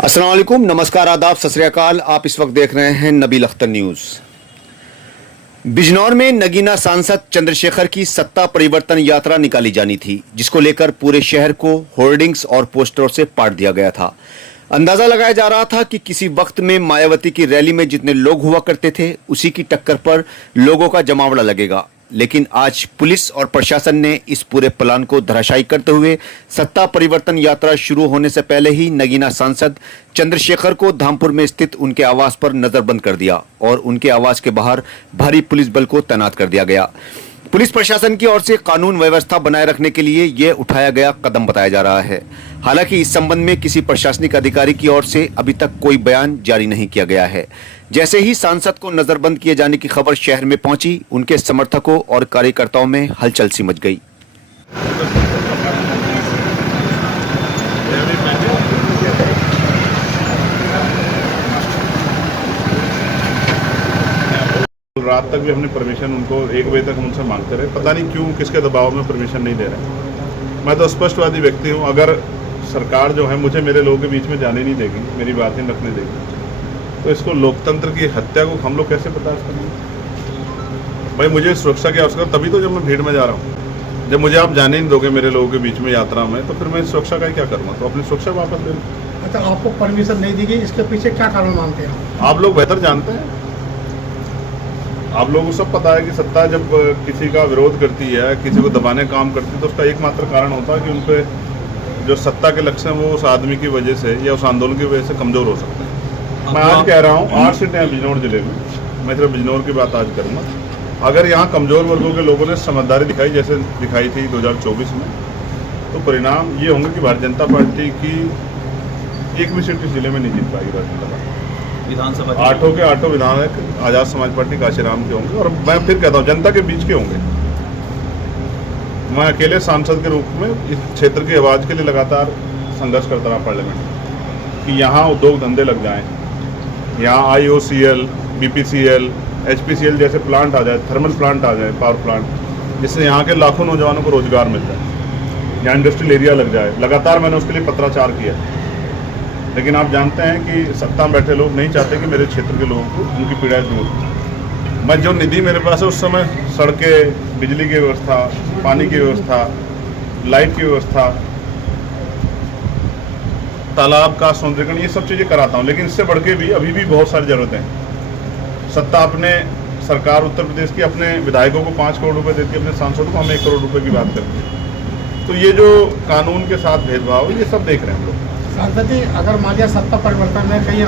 अस्सलाम वालेकुम, नमस्कार, आदाब, सत श्री अकाल। आप इस वक्त देख रहे हैं नबील अख्तर न्यूज। बिजनौर में नगीना सांसद चंद्रशेखर की सत्ता परिवर्तन यात्रा निकाली जानी थी, जिसको लेकर पूरे शहर को होर्डिंग्स और पोस्टरों से पाट दिया गया था। अंदाजा लगाया जा रहा था कि किसी वक्त में मायावती की रैली में जितने लोग हुआ करते थे, उसी की टक्कर पर लोगों का जमावड़ा लगेगा। लेकिन आज पुलिस और प्रशासन ने इस पूरे प्लान को धराशायी करते हुए सत्ता परिवर्तन यात्रा शुरू होने से पहले ही नगीना सांसद चंद्रशेखर को धामपुर में स्थित उनके आवास पर नजरबंद कर दिया और उनके आवास के बाहर भारी पुलिस बल को तैनात कर दिया गया। पुलिस प्रशासन की ओर से कानून व्यवस्था बनाए रखने के लिए यह उठाया गया कदम बताया जा रहा है। हालांकि इस संबंध में किसी प्रशासनिक अधिकारी की ओर से अभी तक कोई बयान जारी नहीं किया गया है। जैसे ही सांसद को नजरबंद किए जाने की खबर शहर में पहुंची, उनके समर्थकों और कार्यकर्ताओं में हलचल सी मच गई। रात तक भी हमने परमिशन उनको 1 बजे तक हम उनसे मांगते रहे, पता नहीं क्यों किसके दबाव में परमिशन नहीं दे रहे। मैं तो स्पष्टवादी व्यक्ति हूँ, अगर सरकार जो है मुझे मेरे लोगों के बीच में जाने नहीं देगी, मेरी बातें रखने देगी, तो इसको लोकतंत्र की हत्या को हम लोग कैसे बर्दाश्त करेंगे। भाई मुझे सुरक्षा की आवश्यकता तभी तो जब मैं भीड़ में जा रहा हूँ। जब मुझे आप जाने नहीं दोगे मेरे लोगों के बीच में यात्रा में, तो फिर मैं सुरक्षा का ही क्या करूँगा। तो अपनी सुरक्षा वापस ले लूँ। अच्छा, आपको परमिशन नहीं दी गई, इसके पीछे क्या कारण मानते हैं आप लोग बेहतर जानते हैं। आप लोगों को सब पता है कि सत्ता जब किसी का विरोध करती है, किसी को दबाने का काम करती है, तो उसका एकमात्र कारण होता है कि उन पर जो सत्ता के लक्ष्य हैं वो उस आदमी की वजह से या उस आंदोलन की वजह से कमज़ोर हो सकते हैं। मैं आज कह रहा हूँ 8 सीटें हैं बिजनौर जिले में, मैं सिर्फ बिजनौर की बात आज करूँगा। अगर यहाँ कमज़ोर वर्गों के लोगों ने समझदारी दिखाई जैसे दिखाई थी 2024 में, तो परिणाम ये होंगे कि भारतीय जनता पार्टी की एक भी सीट इस जिले में नहीं जीत पाएगी। भारतीय जनता पार्टी विधानसभा 8 के 8 विधायक आज़ाद समाज पार्टी काशीराम के होंगे, और मैं फिर कहता हूँ जनता के बीच के होंगे। मैं अकेले सांसद के रूप में इस क्षेत्र की आवाज़ के लिए लगातार संघर्ष करता रहा पार्लियामेंट में कि यहाँ उद्योग धंधे लग जाएं, यहाँ IOCL, BPCL, HPCL जैसे प्लांट आ जाए, थर्मल प्लांट आ जाए, पावर प्लांट, जिससे यहाँ के लाखों नौजवानों को रोजगार मिल जाए, यहाँ इंडस्ट्रियल एरिया लग जाए। लगातार मैंने उसके लिए पत्राचार किया, लेकिन आप जानते हैं कि सत्ता में बैठे लोग नहीं चाहते कि मेरे क्षेत्र के लोगों को उनकी पीड़ाएं दूर हो। मैं जो निधि मेरे पास है उस समय सड़कें, बिजली की व्यवस्था, पानी की व्यवस्था, लाइट की व्यवस्था, तालाब का सौंदर्यीकरण, ये सब चीज़ें कराता हूँ। लेकिन इससे बढ़ के भी अभी भी बहुत सारी ज़रूरतें हैं। सत्ता अपने सरकार उत्तर प्रदेश की अपने विधायकों को 5 करोड़ रुपए देती है, अपने सांसदों को हम 1 करोड़ रुपए की बात करते हैं। तो ये जो कानून के साथ भेदभाव, ये सब देख रहे हैं हम लोग। सांसद जी, अगर मान लिया सत्ता परिवर्तन में कहीं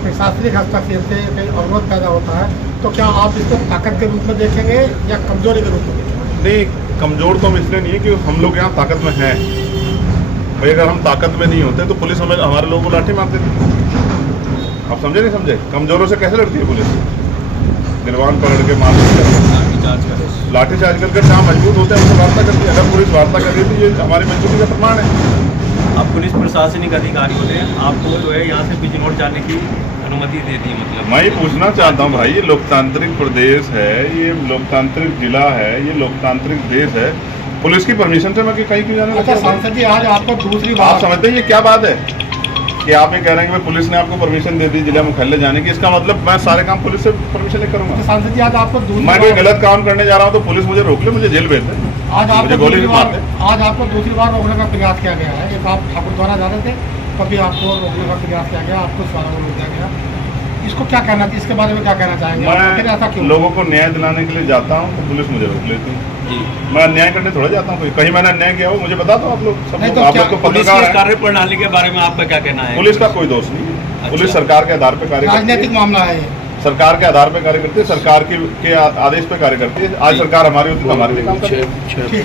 प्रशासनिक हस्तक्षेप से कहीं अवरोध पैदा होता है, तो क्या आप इसको ताकत के रूप में देखेंगे या कमजोरी के रूप में देखेंगे? नहीं, कमजोर तो हम इसलिए नहीं है कि हम लोग यहाँ ताकत में हैं। भाई अगर हम ताकत में नहीं होते तो पुलिस हमें हमारे लोगों को लाठी मारती थी। आप समझे नहीं समझे? कमजोरों से कैसे लड़ती है पुलिस? गिरवान पकड़ के मार लाठीचार्ज करके जहाँ मजबूत होते हैं उनसे वार्ता करती है। अगर पुलिस वार्ता कर रही है तो ये हमारी मजबूती का प्रमाण है। आप पुलिस प्रशासनिक अधिकारी होते हैं, आपको जो है यहाँ से बिजनौर जाने की अनुमति देती है? मतलब मैं ये पूछना चाहता हूँ भाई, ये लोकतांत्रिक प्रदेश है, ये लोकतांत्रिक जिला है, ये लोकतांत्रिक देश है, पुलिस की परमिशन से मैं कहीं क्यों जाने? अच्छा सांसद जी, आज आपको दूसरी बात, आप समझते हैं ये क्या बात है कि आप ये कह रहे हैं कि पुलिस ने आपको परमिशन दे दी जिला मुख्यालय जाने की? इसका मतलब मैं सारे काम पुलिस से परमिशन नहीं करूँगा? सांसद जी, आज आपको मैं कोई गलत काम करने जा रहा हूँ तो पुलिस मुझे रोक ले, मुझे जेल भेज दे, आज मुझे गोली भी मार दे। आज आपको दूसरी बार रोकने का प्रयास किया गया है। एक आप ठाकुर द्वारा जा रहे थे, कभी आपको रोकने का प्रयास किया गया, आपको सवालों को रोक दिया गया। इसको क्या कहना चाहिए, इसके बारे में क्या कहना चाहेंगे? ऐसा क्यों? लोगों को न्याय दिलाने के लिए जाता हूँ तो पुलिस मुझे रोक लेती है। मैं अन्याय करने थोड़ा जाता हूँ, कहीं मैंने अन्याय किया हो मुझे बता दो। आप लोग सब लोग, आप लोग तो पुलिस की कार्यप्रणाली के बारे में आपका क्या कहना है? पुलिस का कोई दोष नहीं है। पुलिस सरकार के आधार पर कार्य करती है, राजनीतिक मामला है ये, सरकार के आधार पर कार्य करती है, सरकार के आदेश पर कार्य करती है। आज सरकार हमारी होती तो हमारे लिए काम करती है।